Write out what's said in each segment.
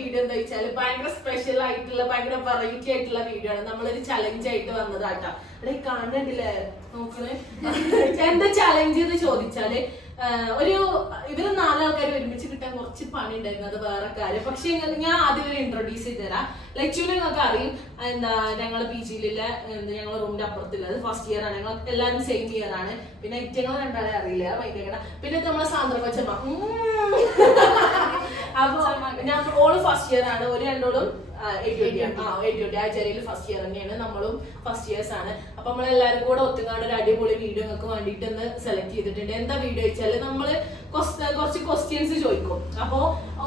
Video എന്താ വെച്ചാല് ഭയങ്കര സ്പെഷ്യൽ ആയിട്ടുള്ള ഭയങ്കര വെറൈറ്റി ആയിട്ടുള്ള വീഡിയോ ആണ്. നമ്മളൊരു ചലഞ്ച് ആയിട്ട് വന്നതാട്ടാ. അവിടെ കാണണ്ടില്ലേ നോക്കണേ. എന്താ ചലഞ്ച് എന്ന് ചോദിച്ചാല് ഇവര് 4 ആൾക്കാർ ഒരുമിച്ച് കിട്ടാൻ കുറച്ച് പണി ഉണ്ടായിരുന്നു, അത് വേറെ കാര്യം. പക്ഷെ ഞാൻ ആദ്യം ഒരു ഇൻട്രൊഡ്യൂസ് ചെയ്ത് തരാം. ലക്ഷ്മിനെ നിങ്ങൾക്ക് അറിയും, എന്താ ഞങ്ങളെ PG-യിലുള്ള ഞങ്ങളെ റൂമിന്റെ അപ്പുറത്തുള്ളത് ഫസ്റ്റ് ഇയർ ആണ്. ഞങ്ങൾ എല്ലാവരും സെയിം ഇയർ ആണ്. പിന്നെ ഞങ്ങൾ രണ്ടാളെ അറിയില്ല ഭയങ്കര. പിന്നെ നമ്മളെ സാന്ദ്ര കൊച്ചമ്മ, അപ്പൊ ഞാൻ ഓള് ഫസ്റ്റ് ഇയർ ആണ്. ഒരു രണ്ടോളും 80 ആ ചെറിയ ഫസ്റ്റ് ഇയർ തന്നെയാണ്. നമ്മളും ഫസ്റ്റ് ഇയേഴ്സ് ആണ്. അപ്പൊ നമ്മളെല്ലാരും കൂടെ ഒത്തുങ്ങാണ്ട് ഒരു അടിപൊളി വീഡിയോ നിങ്ങൾക്ക് വേണ്ടിയിട്ട് ഒന്ന് സെലക്ട് ചെയ്തിട്ടുണ്ട്. എന്താ വീഡിയോ വെച്ചാല് നമ്മള് കുറച്ച് ക്വസ്റ്റ്യൻസ് ചോദിക്കും. അപ്പൊ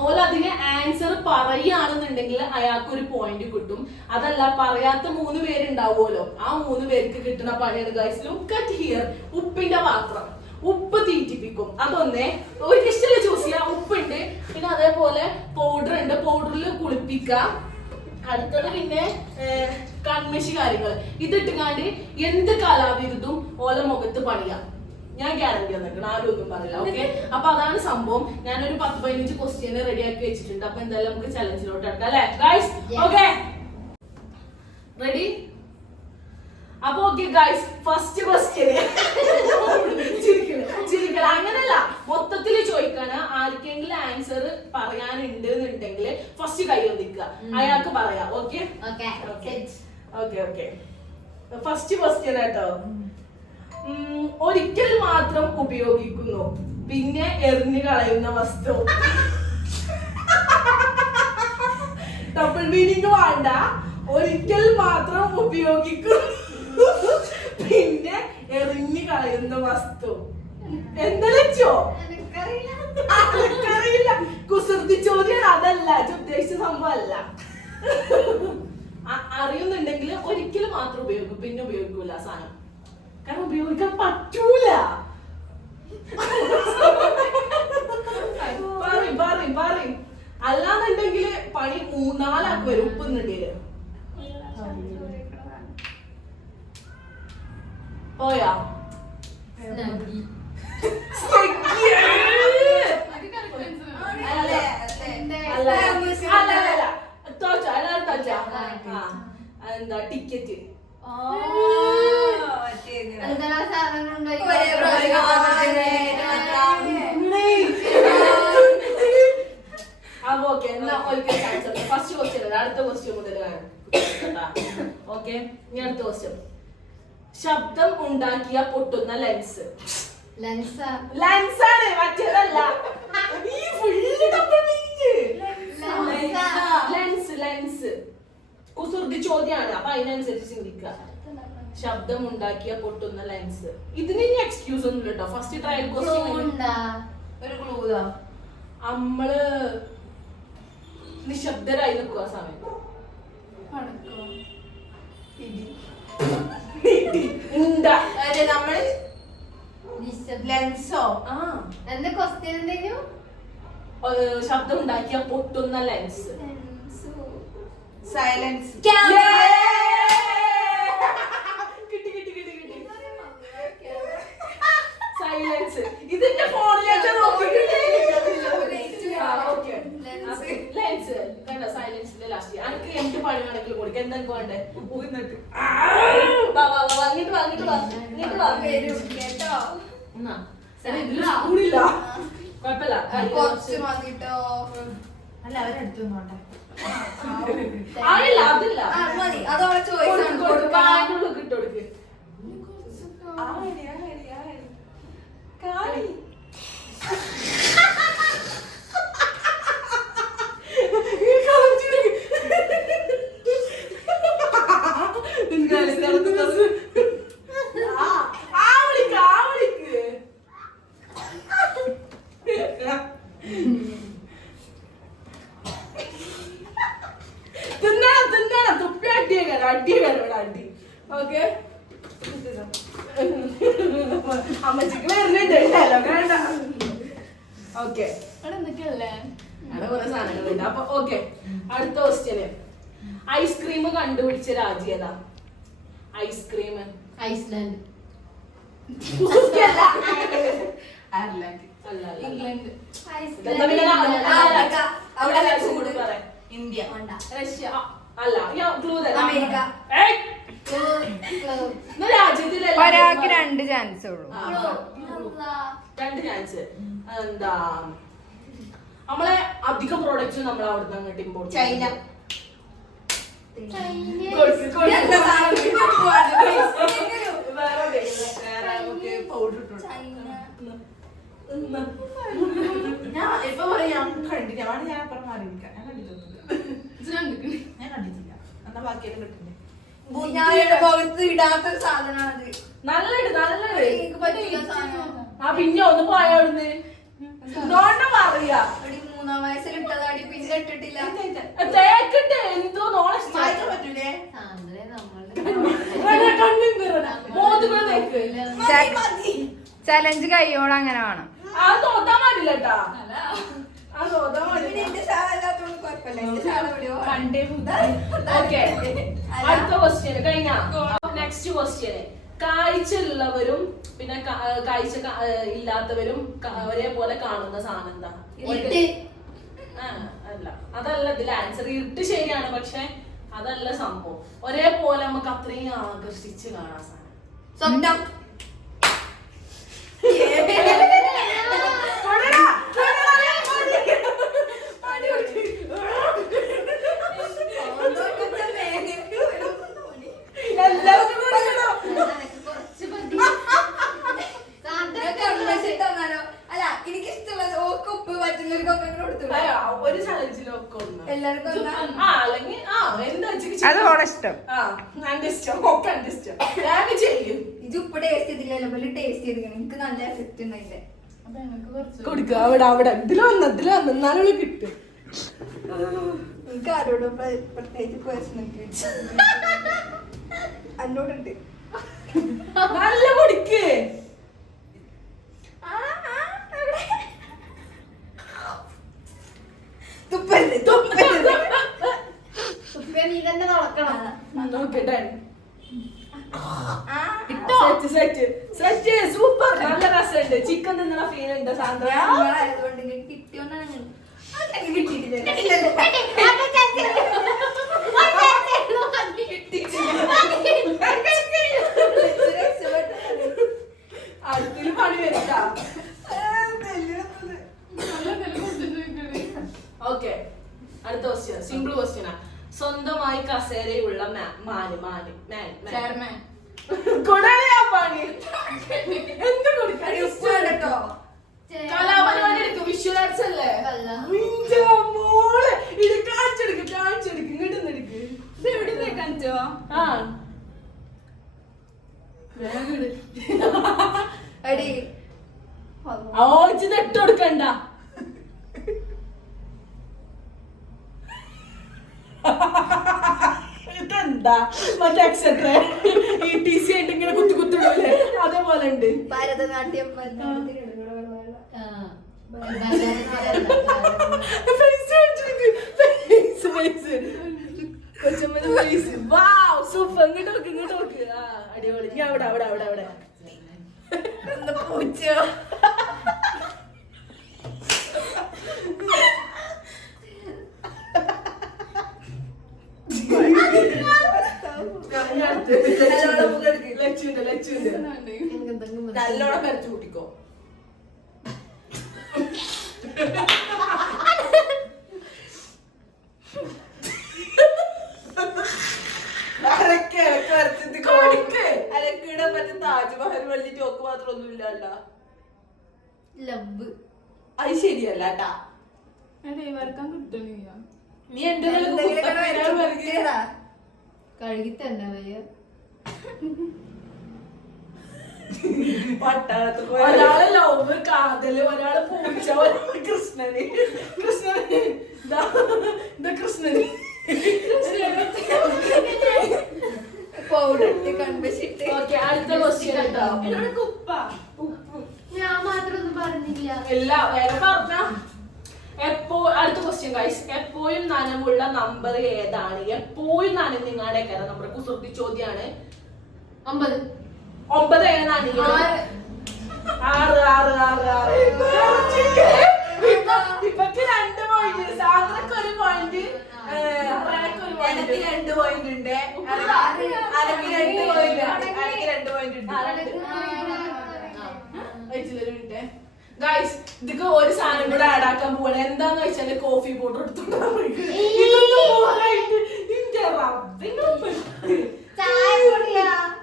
ഓലതിന് ആൻസർ പറയുകയാണെന്നുണ്ടെങ്കിൽ അയാൾക്ക് ഒരു പോയിന്റ് കിട്ടും. അതല്ല പറയാത്ത 3 പേരുണ്ടാവുമല്ലോ, ആ 3 പേർക്ക് കിട്ടുന്ന പണിയാണ് ഗൈസ്. ലുക്ക് അറ്റ് ഹിയർ, ഉപ്പിന്റെ പാത്രം. ഉപ്പ് തീറ്റിപ്പിക്കും. അതൊന്നേ ഒരു ഇഷ്ടമുള്ള ചൂസ് ചെയ്യാം. ഉപ്പുണ്ട്, പിന്നെ അതേപോലെ പൗഡർ ഉണ്ട്, പൗഡറിൽ കുളിപ്പിക്കുക. അടുത്തത് പിന്നെ കൺമശി കാര്യങ്ങൾ. ഇതിട്ടുകാണ്ട് എന്ത് കലാവിരുദ്ധം ഓല മുഖത്ത് പണിയാം. ഞാൻ ഗ്യാരണ്ടി വന്നിട്ടുണ്ട്, ആരും ഒന്നും പറയില്ല. ഓക്കെ, അപ്പൊ അതാണ് സംഭവം. ഞാനൊരു 10-15 ക്വസ്റ്റ്യൻ റെഡിയാക്കി വെച്ചിട്ടുണ്ട്. അപ്പൊ എന്തായാലും നമുക്ക് ചലഞ്ചിലോട്ട് എടുക്കാം അല്ലെ ഗൈസ്? Okay, ready? അപ്പൊ ഓക്കെ ഗൈസ്, ഫസ്റ്റ് ക്വസ്റ്റ്യൻ ചിരിക്കല അങ്ങനല്ല, മൊത്തത്തിൽ ചോദിക്കാന്. ആർക്കെങ്കിലും ആൻസർ പറയാനുണ്ട് എന്നുണ്ടെങ്കിൽ ഫസ്റ്റ് കൈ ഒന്നിക്കുക, അയാൾക്ക് പറയാം. Okay okay okay, first question കേട്ടോ. ഒരിക്കൽ മാത്രം ഉപയോഗിക്കുന്നു പിന്നെ എറിഞ്ഞു കളയുന്ന വസ്തു. ഡബിൾ മീനിങ് വേണ്ട. ഒരിക്കൽ മാത്രം ഉപയോഗിക്കുന്നു പിന്നെ എറിഞ്ഞു കളയുന്ന വസ്തു. എന്താ വെച്ചോ? അറിയില്ല. കുസൃതി ചോദ്യം അതല്ല, ഉദ്ദേശിച്ച സംഭവം അല്ല. അറിയുന്നുണ്ടെങ്കിൽ ഒരിക്കലും മാത്രം ഉപയോഗിക്കും, പിന്നെ ഉപയോഗിക്കൂല സാധനം. കാരണം ഉപയോഗിക്കാൻ പറ്റൂല. പറയും അല്ലാന്നുണ്ടെങ്കിൽ പണി 3-4 ആൾക്ക് വരും. ഉപ്പുന്നുണ്ടെങ്കിൽ പോയാ എന്താ ടിക്കറ്റ്. അപ്പൊ ഓക്കെ, എന്നാ ഫസ്റ്റ് ക്വസ്റ്റ്യൻ. അടുത്ത ക്വസ്റ്റ്യൻ മുതൽ ഓക്കെ. ഇനി അടുത്ത ക്വസ്റ്റ്യൻ. ശബ്ദം ഉണ്ടാക്കിയ പൊട്ടുന്ന ലെൻസ്. ലെൻസാണ്, മറ്റേതല്ല. ലെൻസ് കുസൃതി ചോദ്യമാണ്, അപ്പൊ അതിനനുസരിച്ച് ചിന്തിക്കുക. ശബ്ദം ഉണ്ടാക്കിയ പൊട്ടുന്ന ലെൻസ്. ഇതിന് ഇനി എക്സ്ക്യൂസ് ഒന്നും കേട്ടോ. First trial question. നമ്മള് നിശബ്ദരായി നിൽക്കുക സമയത്ത്. നമ്മള് ലെൻസോ ശബ്ദം ഉണ്ടാക്കിയ പൊട്ടുന്ന ലെൻസ്. സൈലൻസ്. സൈലൻസ്. ഇതിന്റെ ഫോണിലേക്ക് നോക്കിയിട്ടുണ്ട്. ലെൻസ് കണ്ട, സൈലൻസിന്റെ ലാസ്റ്റ്. എനിക്ക് എന്ത് പണി വേണമെങ്കിലും കൊടുക്കാം. എന്തൊക്കെ വേണ്ടേ? പോയിന്നിട്ട് സ്കൂളില്ല, കുഴപ്പമില്ല. അതില്ല അതോടെ കിട്ടോടുക്ക്. അടി. ഓക്കെ, അമ്മച്ചിക്ക് വരുന്നുണ്ട്. വേണ്ട. ഓക്കെ, അവിടെ കുറെ സാധനങ്ങളുണ്ട്. അപ്പൊ ഓക്കെ, അടുത്ത ക്വസ്റ്റ്യന്. ഐസ്ക്രീം കണ്ടുപിടിച്ച രാജ്യം ഏതാ? Ice cream Iceland. Ireland. England. India. Russia അല്ല, ക്ലൂ തരാം. അമേരിക്ക. രാജ്യത്തിലെ ഒരാൾക്ക് 2 ചാൻസ് ഉള്ളൂ. 2 ചാൻസ്. എന്താ നമ്മളെ അധിക പ്രോഡക്റ്റ്സ് നമ്മൾ അവിടുന്ന് അങ്ങോട്ട് ഇമ്പോർട്ട് ചൈന. ഞാൻ ഇപ്പൊ പറയാം കണ്ടില്ല, ഞാൻ അപ്പുറം മാറിയിരിക്കാം. ഞാൻ കണ്ടിട്ടൊന്നുമില്ല. ഞാൻ കണ്ടിട്ടില്ല. എന്നാ ബാക്കിയെല്ലാം കിട്ടുന്നേ. മുഖത്ത് ഇടാത്തൊരു സാധനമാണ്. നല്ലത് നല്ലത്. എനിക്ക് പറ്റില്ല സാധനം. പിന്നെ ഒന്ന് പോയോടുന്ന് പറയാ 3-ാം വയസ്സിൽ ഇട്ടതാടി, പിന്നെ ഇട്ടിട്ടില്ല. തേക്കിട്ട് എന്തോ വായിക്കാൻ പറ്റൂലേ? ചലഞ്ച് കയ്യോളം അങ്ങനെ വേണം. അത് തോത്താൻ പാടില്ല കേട്ടാ. അടുത്ത ക്വസ്റ്റ്യൻ കഴിഞ്ഞ. നെക്സ്റ്റ് ക്വസ്റ്റ്യന് കാഴ്ചയുള്ളവരും പിന്നെ കാഴ്ച ഇല്ലാത്തവരും ഒരേപോലെ കാണുന്ന സാധനം എന്താ? അല്ല, അതല്ല ഇതിൽ ആൻസർ. ഇരുട്ട് ശരിയാണ്, പക്ഷെ അതല്ല സംഭവം. ഒരേപോലെ നമുക്ക് അത്രയും ആകർഷിച്ച് കാണാൻ സാധനം. സ്വപ്നം. അല്ല, എനിക്കിഷ്ടമുള്ളത് ഓക്ക് ഉപ്പ് പറ്റുന്നവർക്കൊക്കെ ഒരു ചലഞ്ചിലൊക്കെ എല്ലാവർക്കും അത് ഓളെ ഇഷ്ടം. ഇത് ഉപ്പ് ടേസ്റ്റ് ചെയ്തില്ലല്ലോ, ടേസ്റ്റ് ചെയ്തിരിക്കണം. എനിക്ക് നല്ല എഫക്റ്റ് ഉണ്ട്. കൊടുക്കുക അവിടെ അവിടെ ഇതില് വന്ന എന്നാലും കിട്ടും. എനിക്ക് ആരോടും പ്രത്യേകിച്ച് പേഴ്സണൽ എന്നോടുണ്ട്. നല്ല പൊടിക്ക്. സൂപ്പർ, നല്ല രസമുണ്ട്. ചിക്കൻ തിന്നണ ഫീൽ ഉണ്ട്. സാന്ദ്ര കിട്ടിയോണ്ടാണ് അടുത്തൊരു പണി വരട്ടാ. ഓക്കെ, അടുത്ത ക്വസ്റ്റ്യൻ സിമ്പിൾ ക്വസ്റ്റ്യനാ. സ്വന്തമായി കസേരയുള്ള മാന് കലാപരിപാടി എടുക്കും. വിഷ്വൽ ആർട്സ് അല്ലേ? മോളെ ഇത് കാണിച്ചെടുക്കും ഇങ്ങോട്ട് എടുക്ക്. ഇത് എവിടെ കാണിച്ചോ? നെട്ട് കൊടുക്കണ്ട. ഇതെന്താ മറ്റേ എക്സെട്ര ETC ആയിട്ട് ഇങ്ങനെ കുത്തുപോലെ അതേപോലെ ഉണ്ട്. ഭരതനാട്യം സൂപ്പർ. ഇങ്ങോട്ട് നോക്ക്. അടിപൊളി. ഞാൻ അവിടെ അവിടെ അവിടെ അവിടെ പൂച്ച. നല്ലോണം വരച്ചു കൂട്ടിക്കോ. അലക്കിട മറ്റേ താജ്മഹൽ വലിയ ചോക്ക് മാത്രം ഒന്നുമില്ല. ലവ് അത് ശരിയല്ല ട്ടാ. നീ എന്റെ കഴുകി തന്നെ വയ്യ. ഒരാള് ലവ് കാതല്, ഒരാള് പൂച്ച, ഒരാള് കൃഷ്ണന്. കൃഷ്ണന് പൗഡറിട്ട് കൺവെച്ചിട്ട്. അടുത്ത ക്വസ്റ്റ്യൻ കേട്ടോ. ഞാൻ മാത്രം ഒന്നും പറഞ്ഞില്ല. എല്ലാ വേറെ പറഞ്ഞ അടുത്ത ക്വസ്റ്റ്യൻ ഗൈസ്. എപ്പോഴും നനവുള്ള നമ്പർ ഏതാണ്? എപ്പോഴും നനം നിങ്ങളുടെ കയറാം. നമ്മുടെ കുസൃതി ചോദ്യാണ്. 9 ഏതാണ്? 6 ഇപ്പൊക്ക് 2 പോയിന്റ്. സാധനക്ക് 1 പോയിന്റ്. എനിക്ക് 2 പോയിന്റ് ഉണ്ട്. അനക്ക് 2 പോയിന്റ് ഉണ്ട്. ഗൈസ് ഇതിക്ക് ഒരു സാധനം കൂടെ ആഡ് ആക്കാൻ പോവാണ്. എന്താന്ന് വെച്ചാല് കോഫി പൗഡർ എടുത്തോണ്ടാ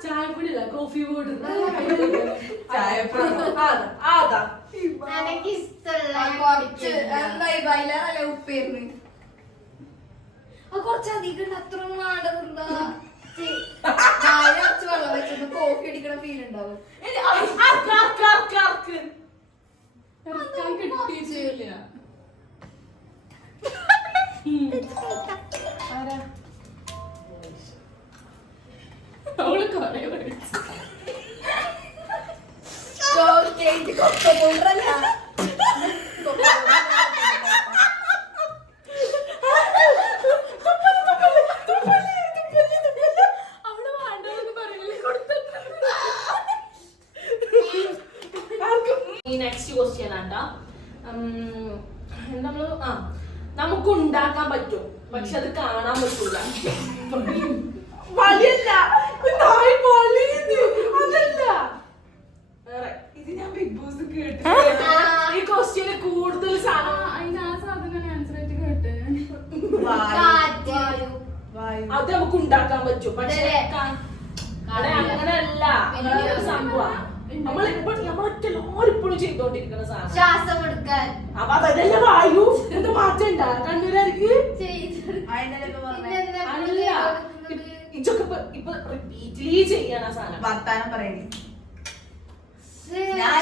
ചായപ്പൊടിയല്ല കോഫി പൗഡർ. അതാ കുറച്ച് എന്തായി ബൈലാറല്ലേ ഉപ്പേരുന്ന് കുറച്ചധികം അത്ര വേണ്ടതുണ്ടാ വെള്ളം വെച്ചത് കോഫി അടിക്കണ ഫീൽ ഉണ്ടാവും. കിട്ടിയില്ല. അവള് കൊറേ നെക്സ്റ്റ് ക്വസ്റ്റ്യൻ ആട്ടാ. നമ്മള് നമുക്ക് ഉണ്ടാക്കാൻ പറ്റും പക്ഷെ അത് കാണാൻ പറ്റൂല. വലിയല്ല അതല്ല വേറെ. ഇത് ഞാൻ ബിഗ് ബോസ് കേട്ടു. ഈ ക്വസ്റ്റ്യന് കൂടുതൽ സാധനം അത് നമുക്ക് ഉണ്ടാക്കാൻ പറ്റും പക്ഷെ അങ്ങനെയല്ല സംഭവം. നമ്മളെപ്പോഴും ചെയ്തോണ്ടിരിക്കുന്ന സാധനം ശ്വാസം എടുക്കാൻ അപ്പൊ അതല്ലേ വായു. എന്ത് മാറ്റണ്ട കണ്ണൂരാർക്ക് ഇതൊക്കെ ഇപ്പൊ റിപ്പീറ്റ്ലി ചെയ്യണ സാധനം. വർത്താനം പറയണേ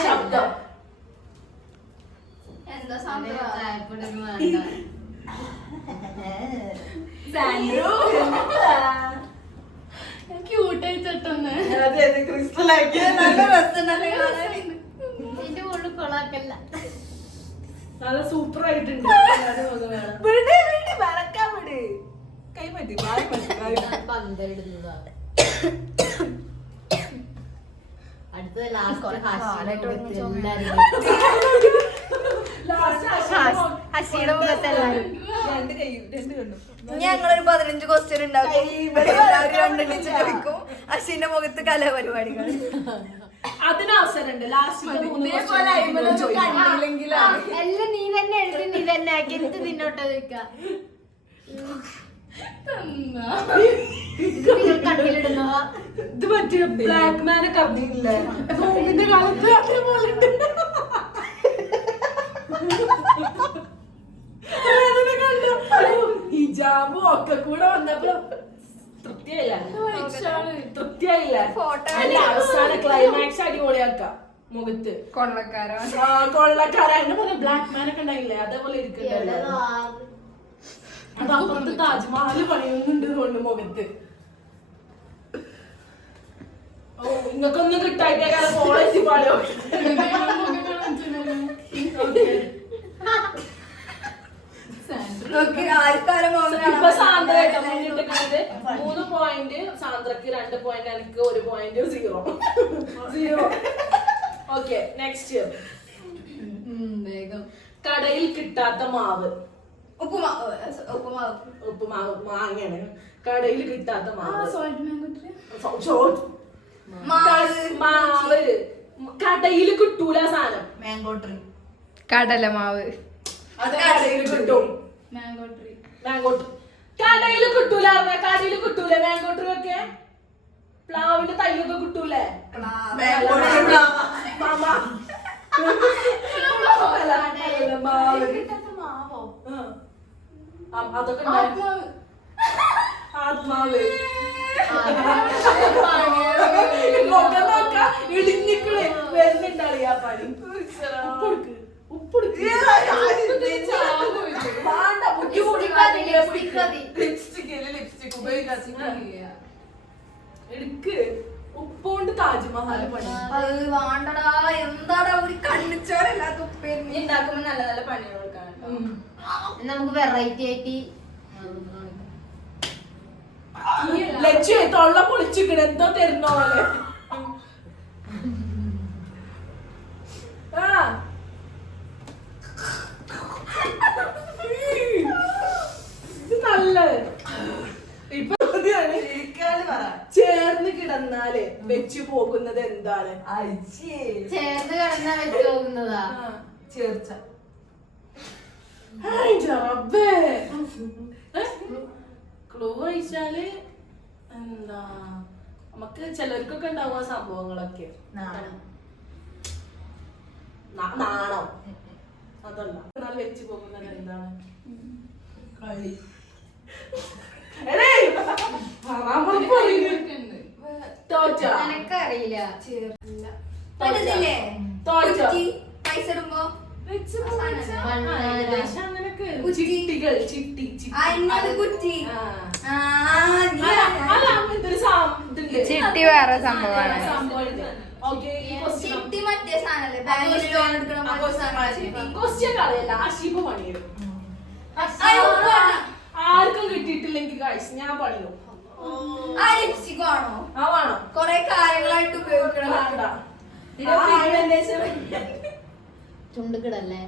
ശബ്ദം എന്താ സംഭവം ക്യൂട്ടായിട്ടെന്ന് ക്രിസ്റ്റൽ നല്ല രസമുണ്ടല്ലേ കാണാൻ. എന്റെ ഉള്ളു കൊളാക്കല്ല നല്ല സൂപ്പർ ആയിട്ടുണ്ട്. കൈ പറ്റി പന്തലിടുന്നതാണ്. അടുത്തത് ലാസ്റ്റ് ഹസിയുടെ മുഖത്ത് എല്ലാവരും ഞങ്ങളൊരു 15 ക്വസ്റ്റ്യൻ ഉണ്ടാക്കും. എല്ലാവരും രണ്ടെണ്ണിച്ച് ചോദിക്കും. അശ്വിന്റെ മുഖത്ത് കലാപരിപാടികൾ. അതിന് അവസരമുണ്ട്. ലാസ്റ്റ് എല്ലാം നീ തന്നെ എഴുതി നീ തന്നെ ആക്കി എന്നിട്ട് നിന്നോട്ട് വെക്കാം. കണ്ണിലിടുന്നതാ. ഇത് പറ്റിയ ബ്ലാക്ക് മാനെ കറന്നില്ലേ സോമിന്റെ കാലത്ത് അതേപോലെ ഹിജാബും ഒക്കെ കൂടെ വന്നപ്പോ തൃപ്തിയായില്ല. അതിന്റെ അവസാന ക്ലൈമാക്സ് അടിപൊളിയാക്കാം മുഖത്ത്. കൊള്ളക്കാരൻ ബ്ലാക്ക് മാനൊക്കെ ഉണ്ടായില്ലേ അതേപോലെ ഇരിക്കണ്ടല്ലോ. അത് അപ്പുറത്ത് താജ്മഹൽ പണിയുന്നുണ്ട് കൊണ്ട് മുഖത്ത്. ഓ നിങ്ങൾക്കൊന്നും കിട്ടായിട്ടേ കോളേജ് പാടോ. ഇപ്പൊ സാന്ദ്ര 3 പോയിന്റ് സാന്ദ്രക്ക് 2 പോയിന്റ് എനിക്ക് 1 പോയിന്റ് 0. Okay next. കടയിൽ കിട്ടാത്ത മാവ്. ഉപ്പുമാവ് മാങ്ങയാണ്. കടയിൽ കിട്ടാത്ത മാവ്. മാവ് കടയിൽ കിട്ടൂല സാധനം. Mango tree. കടലമാവ്. അത് കടയിൽ കിട്ടും. മാംഗോ ട്രീ കടയിൽ കിട്ടൂല. കടയിൽ കിട്ടൂല മാംഗോ ട്രീ ഒക്കെ. പ്ലാവിന്റെ തൈയൊക്കെ കിട്ടൂലേ. അതൊക്കെ ആത്മാവ്. ഇടിഞ്ഞിക്കളെ വരുന്നുണ്ടാളിയാ പണി. എടുക്ക് ഉപ്പോണ്ട് താജ്മഹൽ പണി. അത് വേണ്ടടാ. എന്താടാ ഒരു കണ്ണിച്ചോരല്ലാത്ത ഉപ്പേരി ഉണ്ടാക്കുമ്പോ നല്ല നല്ല പണികൾ കൊടുക്കാനുണ്ടോ. നമുക്ക് വെറൈറ്റി ആയിട്ട് ലക്ഷ്യ തൊള്ള പൊളിച്ചിക്കണ എന്തോ തരുന്ന പോലെ. ഇത് നല്ല പോകുന്നത് എന്താണ്? ചേർന്ന് കിടന്നാ വെച്ച് പോകുന്നതാ. ചേർച്ച. ക്ലൂ കഴിച്ചാല് എന്താ നമുക്ക് ചിലർക്കൊക്കെ ഉണ്ടാവുക സംഭവങ്ങളൊക്കെ. നാണം അതല്ല. വെച്ച് പോകുന്നത് എന്താണ്? കളി. തോറ്റ എനക്കറിയില്ല. പൈസ ഇടുമ്പോ അങ്ങനൊക്കെ ചിട്ടികൾ ചിട്ടി കുറ്റി. ചിട്ടി വേറെ സംഭവമാണ്. ചിട്ടി മറ്റേ സാധനല്ലേ ബാങ്കിൽ ലോൺ എടുക്കണ ക്വസ്റ്റ്യൻ കളയല്ല. ആശിപ്പ് പണിയും ആർക്കും കിട്ടിയിട്ടില്ലെങ്കിൽ കാഴ്ച ഞാൻ പണിയും. ആ ലിപ്സ്റ്റിക് ആണോ? ആ വേണം. കൊറേ കാര്യങ്ങളായിട്ട് ഉപയോഗിക്കണം. ചുണ്ടുകിടല്ലേ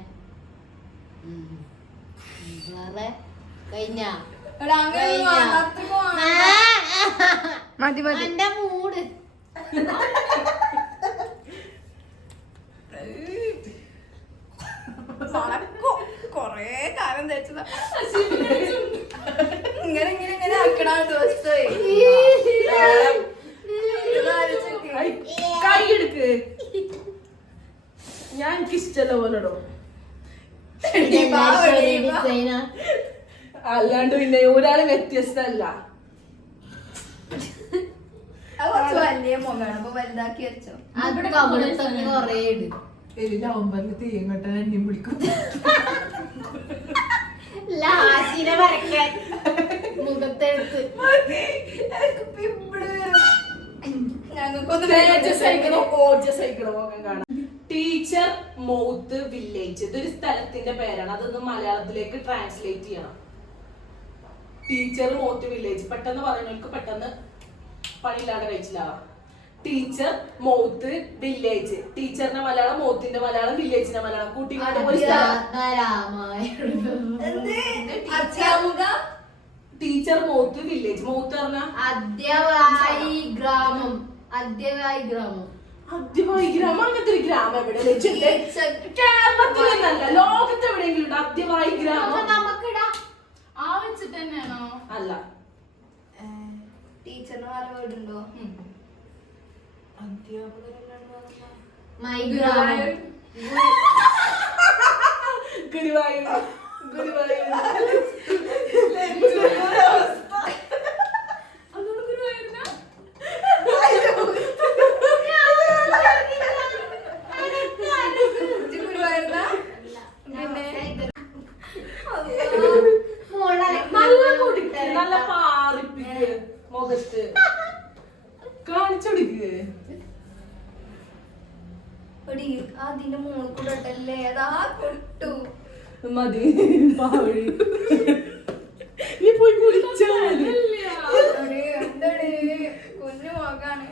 വേറെ കഴിഞ്ഞ മതി മതി. എന്റെ മൂട് കൊറേ കാലം തേച്ചതാ. ഇങ്ങനെ ഇങ്ങനെ ഇങ്ങനെ ആക്കണ ദിവസമായി. കൈ എടുക്ക്. ഞാൻ എനിക്ക് ഇഷ്ടമല്ല പോലെടോ. അല്ലാണ്ട് പിന്നെ ഒരാള് വ്യത്യസ്തല്ല. അത് കുറച്ച് വലിയ മുഖമാണ്. അപ്പൊ വലുതാക്കി വെച്ചോ. അത് കവിളത്തൊക്കെ കൊറേ ഇട്. നവംബറിൽ തീയങ്ങോട്ടെ എന്നെ പിടിക്കും. ലാശിനെ വരയ്ക്കാൻ മുഖത്തെടുത്ത് ടീച്ചർ മൗത്ത് വില്ലേജ്. ഇതൊരു സ്ഥലത്തിന്റെ പേരാണ്. അതൊന്ന് മലയാളത്തിലേക്ക് ട്രാൻസ്ലേറ്റ് ചെയ്യണം. Teacher mouth village. പെട്ടെന്ന് പറയുന്നവർക്ക് പെട്ടെന്ന് പണിയില്ലാതെ കഴിച്ചില്ലാവാം. Teacher mouth village. ടീച്ചറിന്റെ മലയാളം, മൗത്തിന്റെ മലയാളം, വില്ലേജിന്റെ മലയാളം കൂട്ടിക്കാണ്ട് ഒരു സ്ഥലം. Teacher mouth village. മൗത്ത് പറഞ്ഞ അദ്യവായി ഗ്രാമം. അദ്യവായി ഗ്രാമം. അദ്യവായി ഗ്രാമം. അങ്ങനത്തെ ഒരു ഗ്രാമം എവിടെ? കേരളത്തിലല്ല, ലോകത്ത് എവിടെയെങ്കിലും ഉണ്ട് അദ്യവായി ഗ്രാമം? നമുക്കിടാം. ആ വെച്ചിട്ട് തന്നെയാണോ? അല്ല. ടീച്ചറിന് വേറെ വേർഡ് ഉണ്ടോ? മൈ ഗ്രാമം. ഗുരുവായൂർ. ഗുരുവായൂർ. നല്ല പാറിപ്പിക്ക് മുഖത്ത് കാണിച്ചോടിക്ക്. അതിന്റെ മോളിൽ കൂടെ ഇട്ടല്ലേ അതാ കൊട്ടു മതി. പാവഴി നീ പോയി കുളിച്ചാ മതി. കുഞ്ഞു മോക്കാണ്.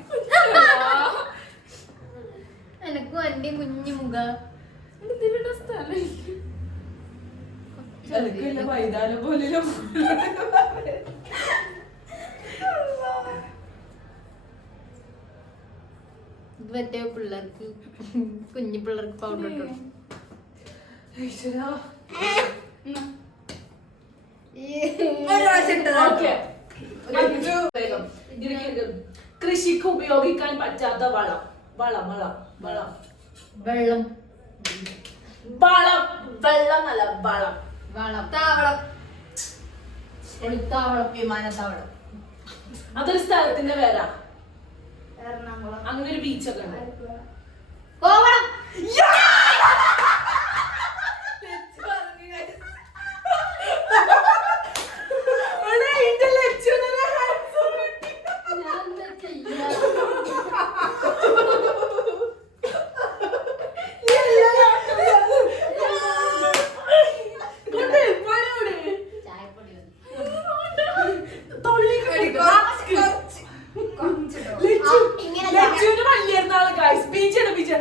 എനക്കും എന്റെ കുഞ്ഞു മുഖ അതൊക്കെയല്ല മൈതാനം പോലെയല്ലോ. മറ്റേ പിള്ളേർക്ക് കുഞ്ഞു പിള്ളേർക്ക് പൗഡർ ഇട്ടു. കൃഷിക്ക് ഉപയോഗിക്കാൻ പറ്റാത്ത വളം. വളം വളം വളം വെള്ളം. വളം. വെള്ളം അല്ല വളം. വളം. താവളം. ഒളിത്താവളം. വിമാനത്താവളം. അതൊരു സ്ഥലത്തിന്റെ പേരാ. എറണാകുളം. അങ്ങനെ ഒരു ബീച്ചൊക്കെ ഉണ്ട്. കോവളം. ലച്ചുവിന്റെ വലിയ ബീച്ചാണ് ബീച്ച്.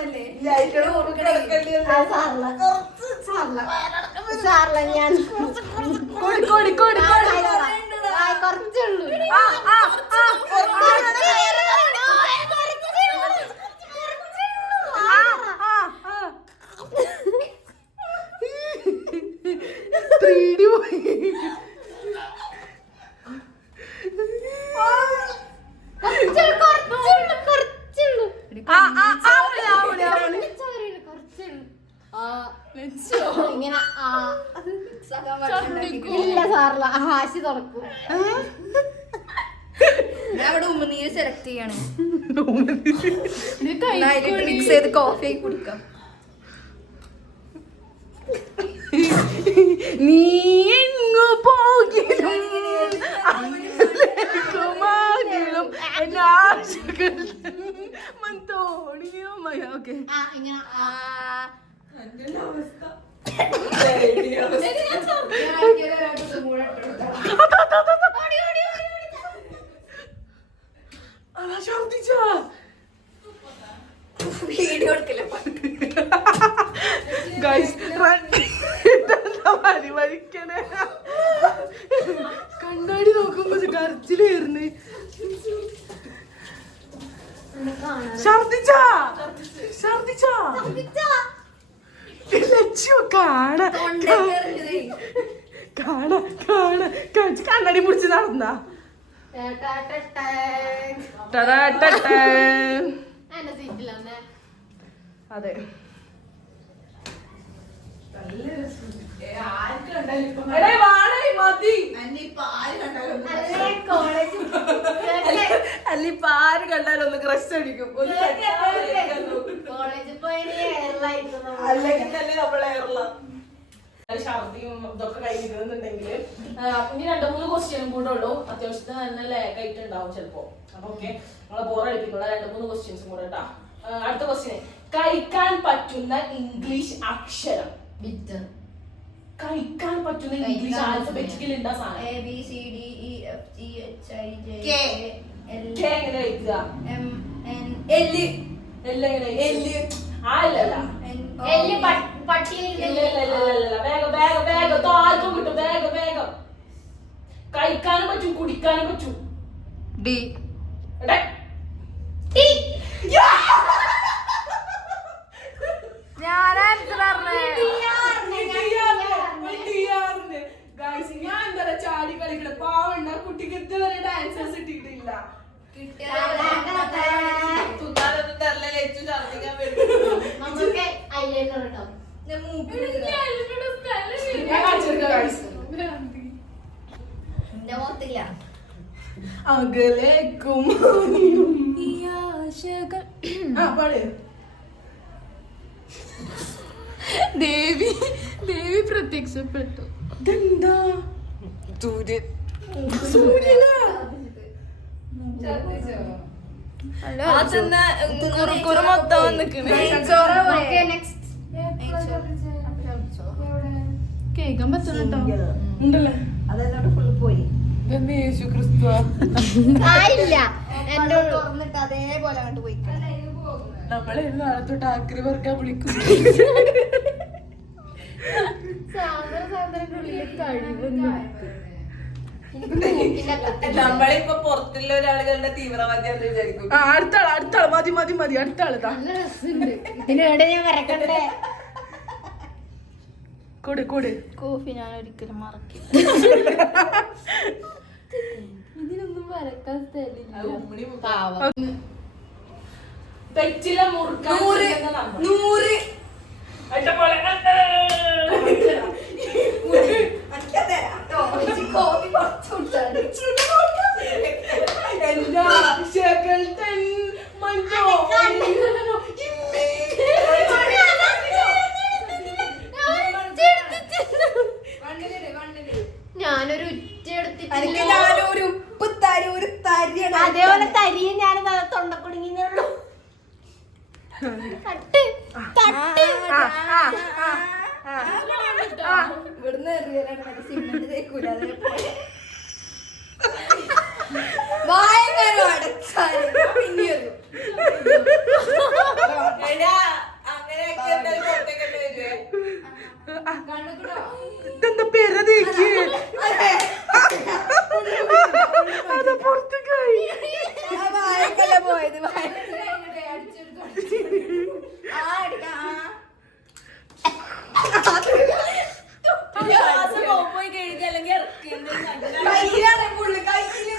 ഓർമ്മല്ലേ ആ, സാറില്ല. സാറില്ല, ഞാൻ ആ, കുറച്ചുള്ളൂ. കുറച്ചുള്ളൂ. ഇങ്ങനെ ഇല്ല സാറില്ല, ഹാശി തുറക്കും. ഞാൻ അവിടെ ഉമ്മനീര് സെലക്ട് ചെയ്യാണ് മിക്സ് ചെയ്ത് കോഫി ആയി കുടിക്കാം. നീ എങ്ങു പോകിലും ഓക്കെ ഇങ്ങനെ വീഡിയോ എടുക്കല്ലേ വലിക്കണേ കണ്ണാടി നോക്കുമ്പോ കരച്ചിലായിരുന്നു. ഛർദിച്ചാ ലക്ഷ്യോ കണ്ണാടി പിടിച്ച് നടന്ന അതെ അല്ല ഇപ്പൊ ആര് കണ്ടാലും ഒന്ന് ക്രഷ് അടിക്കും. കോളേജിൽ പോയി അല്ലെങ്കിൽ തന്നെ നമ്മളെ ഛർദിയും ഇതൊക്കെ കഴിഞ്ഞിരുന്നുണ്ടെങ്കിൽ ഇനി 2-3 ക്വസ്റ്റ്യനും കൂടെ ഉള്ളൂ. അത്യാവശ്യത്തിന് നല്ല ലാഗ് ആയിട്ട് ഉണ്ടാവും ചിലപ്പോ. അപ്പൊ ഓക്കെ, നമ്മളെ ബോറടിപ്പിക്കുള്ള 2-3 ക്വസ്റ്റ്യൻസും കൂടെ കേട്ടാ. അടുത്ത ക്വസ്റ്റ്യൻ, കഴിക്കാൻ പറ്റുന്ന ഇംഗ്ലീഷ് അക്ഷരം. കഴിക്കാൻ പറ്റുന്ന ഇംഗ്ലീഷ് ആൽഫബറ്റിക്കൽ ഉണ്ടാ സാധനം. A B C D E F G H I J K L എങ്ങനെ എഴുതുക? M N L എങ്ങനെ ആ അല്ലല്ല പട്ടിയിൽ വേഗം ആർക്കും കിട്ടും. വേഗം കഴിക്കാനും പറ്റും കുടിക്കാനും പറ്റും. D ഞാൻ ആൻസർ ഞാൻ എന്താ ചാടി കളിക്കണ പാവണ്ട കുട്ടിക്ക് ഇതുവരെ ഡാൻസേഴ്സ് കിട്ടിയിട്ടില്ല. തുന്നാനൊന്നും തരല ലച്ചു ഛർദിക്കാൻ പറ്റും. നമുക്ക് ഐലൈനർ ഇട്ടോ. ഞാൻ കാണിച്ചെടുക്കാം ഗൈസ്. എന്റെ മുഖത്തില്ല അകലേക്കും പാട്. ദേവി പ്രത്യക്ഷപ്പെട്ടു. ഇതെന്താ സൂര്യനാ? കുറുക്കുറു മൊത്തം നിക്കണേ. Okay, next. കേൾക്കാൻ പറ്റുന്നുണ്ടോ? ഉണ്ടല്ലേ അതെല്ലാം ഫുള്ള് പോയി. ഇതെന്ത് യേശു ക്രിസ്തു ആയില്ല. എന്നോട് തുറന്നിട്ട് അതേപോലെ അങ്ങോട്ട് പോയി. നമ്മളെ നാളെ തൊട്ട് ആക്രി വർക്കാൻ വിളിക്കും. നമ്മളിപ്പോ പുറത്തുള്ള ഒരാളുകളുടെ തീവ്രവാദിയാന്ന് വിചാരിക്കും. അടുത്ത ആള് മതി അടുത്ത ആള് താ. നല്ല രസമുണ്ട്. ഇതിനോട് ഞാൻ വരക്കണ്ടേ? കൂടെ കോഫി ഞാൻ ഒരിക്കലും മറക്കില്ല. ഇതിനൊന്നും വരക്കാൻ സ്ഥലമില്ല. പാവം. തെച്ചില മുറുക്കാൻ 100 കോഫി കുറച്ച് കുടിച്ചാണ്. ഞാനൊരു ഉറ്റ എടുത്തിട്ട് എനിക്ക് ഞാനൊരു ഉപ്പ് തരി ഒരു തരിയാണ്. അതേപോലെ തരിയെ ഞാൻ തൊണ്ടക്കുടുങ്ങിയുള്ളൂ. തട്ട് ഇവിടുന്ന് എറിയാനാണ് മറ്റേ സിമെന്റ് തേക്കൂല. അതേപോലെ വായന അടച്ചാലും പിന്നെ എടാ അങ്ങനെയൊക്കെ എന്തായാലും പുറത്തേക്കല്ലേ വരുവേ. ഇതെന്താ പെരതേക്ക് അത് പുറത്തേക്കായി. പോയത് ശ്വാസം പോയി കഴിഞ്ഞ അല്ലെങ്കിൽ ഇറക്കി കയ്യിലാണ് പുള്ളി കയ്യില്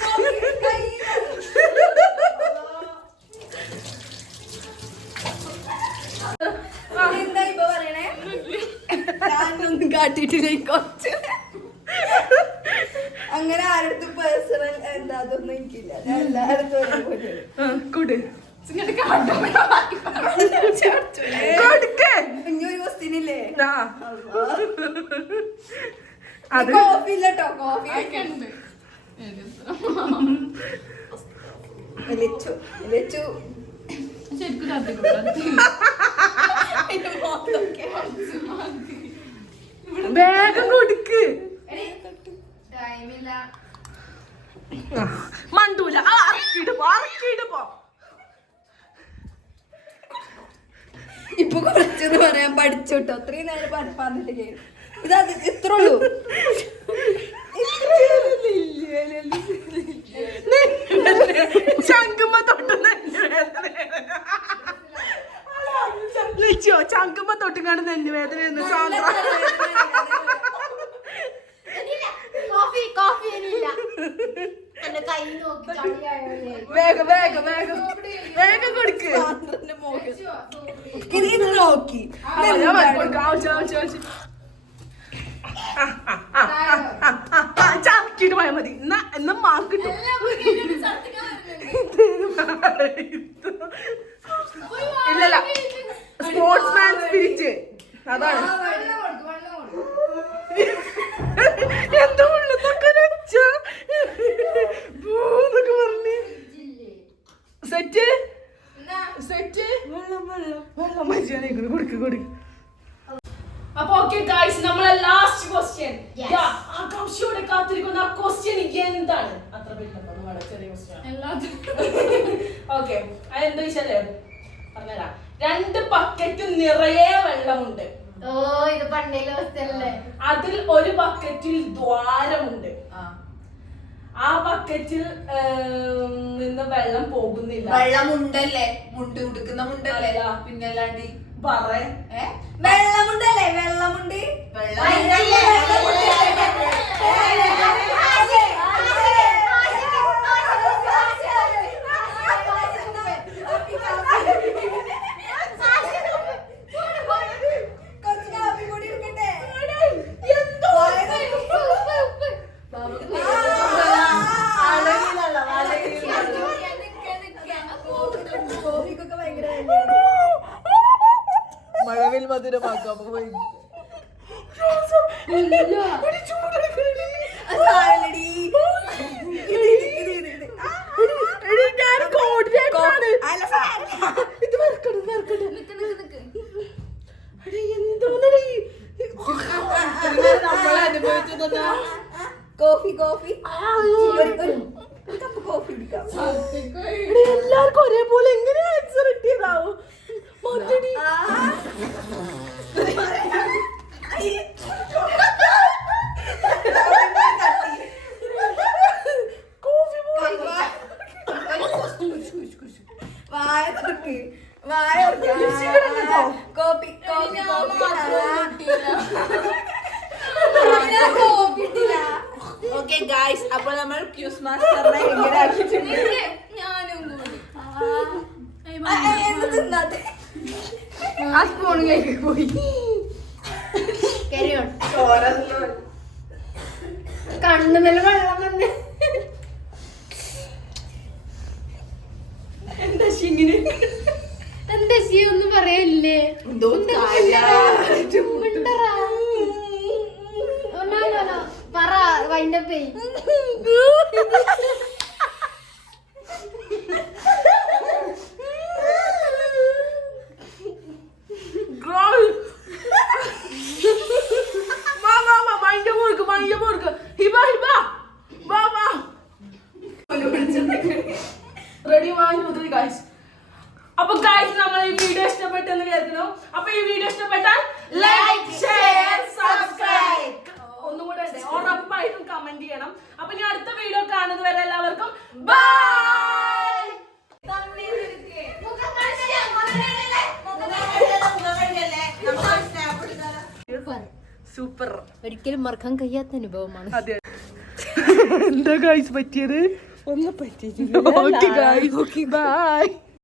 എന്താ ഇപ്പൊ പറയണേ? ഞാനൊന്നും കാട്ടിട്ടില്ല കുറച്ച്. അങ്ങനെ ആരുടെ പേഴ്സണൽ എന്താ അതൊന്നും എനിക്കില്ല. ഞാൻ എല്ലായിടത്തും കൊടു ഇനിയൊരു ക്വസ്റ്റ്യൻ ഇല്ലേ? അത് കോഫി ഇല്ലട്ടോ, കോഫി ലച്ചു ലച്ചു വേഗം കൊടുക്ക്. മണ്ടൂല അറക്കിടുപോ. ഇപ്പൊ കുറച്ചെന്ന് പറയാൻ പഠിച്ചോട്ടോ. അത്രയും നേരം പറഞ്ഞിട്ട് ഇതത് ഇത്ര ഉള്ളൂ. ചങ്കുമ്പ തൊട്ടും കാണുന്ന നെല്ലുവേദന കോഫി ഇല്ല എന്റെ കൈ നോക്കി ചളിയായോലേ. വേഗം കൊടുക്ക്. ഇത് നോക്കി ചാക്കിട്ട് പോയാൽ മതി. എന്നാ മാർക്ക് കിട്ടും. ഇല്ലല്ല സ്പോർട്സ്മാൻ സ്പിരിറ്റ് അതാണ്. എന്താ ഉള്ളതൊക്കെ പറഞ്ഞ് സെറ്റ് വെള്ളം മനുഷ്യനെ കൊടുക്ക്. അപ്പൊ ഓക്കെ ഗൈസ്, നമ്മളെ ലാസ്റ്റ് ക്വസ്റ്റ്യൻ, ആകാംക്ഷയോടെ കാത്തിരിക്കുന്ന ആ ക്വസ്റ്റ്യൻ എന്താണ്? അത്ര പെട്ടെന്ന് വളരെ ചെറിയ ക്വസ്റ്റ്യൻ. ഓക്കെ, അതെന്താ വെച്ചാല് പറഞ്ഞുതരാം. 2 ബക്കറ്റ് നിറയെ വെള്ളമുണ്ട്. ഓ ഇത് പണ്ടേലെ അവസ്ഥയല്ലേ. അതിൽ ഒരു ബക്കറ്റിൽ ദ്വാരമുണ്ട്. ആ ബക്കറ്റിൽ നിന്ന് വെള്ളം പോകുന്നില്ല. വെള്ളമുണ്ടല്ലേ, മുണ്ട് കൊടുക്കുന്ന മുണ്ടല്ലേ, പിന്നെ അല്ലാണ്ട് വെള്ളമുണ്ടല്ലേ? വെള്ളമുണ്ട് കുറച്ച് കാപ്പി കൂടി എടുക്കട്ടെ. കോഫിക്കൊക്കെ ഭയങ്കര മഴവിൽ മധുരമാക്കാം. കോഫി ഒരു കപ്പ് കോഫി എടുക്കാം. എല്ലാവർക്കും ഒരേപോലെ എങ്ങനെ ആൻസർ കിട്ടിയതാവും. ഓക്കെ ഗായ്സ്, അപ്പൊ നമ്മൾ ക്യൂസ് മാസ്റ്ററിനെ ഇങ്ങനെ ആക്കിയിട്ടുണ്ട്. ആ സ്പൂൺ കൈക്ക് പോയി. കണ്ണുന്നല്ല വെള്ളം വന്ന് എന്താ ഒന്നും പറയല്ലേ. പറ വൈൻഡപ്പ് അപ്പൊ ഗൈസ് നമ്മൾ ഈ വീഡിയോ ഇഷ്ടപ്പെട്ടെന്ന് കേൾക്കുന്നു. അപ്പൊ ഈ വീഡിയോ ഇഷ്ടപ്പെട്ടാൽ ലൈക്ക് ഷെയർ സബ്സ്ക്രൈബ് ഒന്നും കൂടെ ഉണ്ട്, ഉറപ്പായിട്ടും കമന്റ് ചെയ്യണം. അപ്പൊ ഇനി അടുത്ത വീഡിയോ കാണുന്നത് വരെ എല്ലാവർക്കും ബൈ. സൂപ്പർ. ഒരിക്കലും മറക്കാൻ കഴിയാത്ത അനുഭവമാണ്. അതെ. എന്താ ഗൈസ് പറ്റിയത്? ഒന്നും പറ്റിയിട്ടില്ല. ബൈ.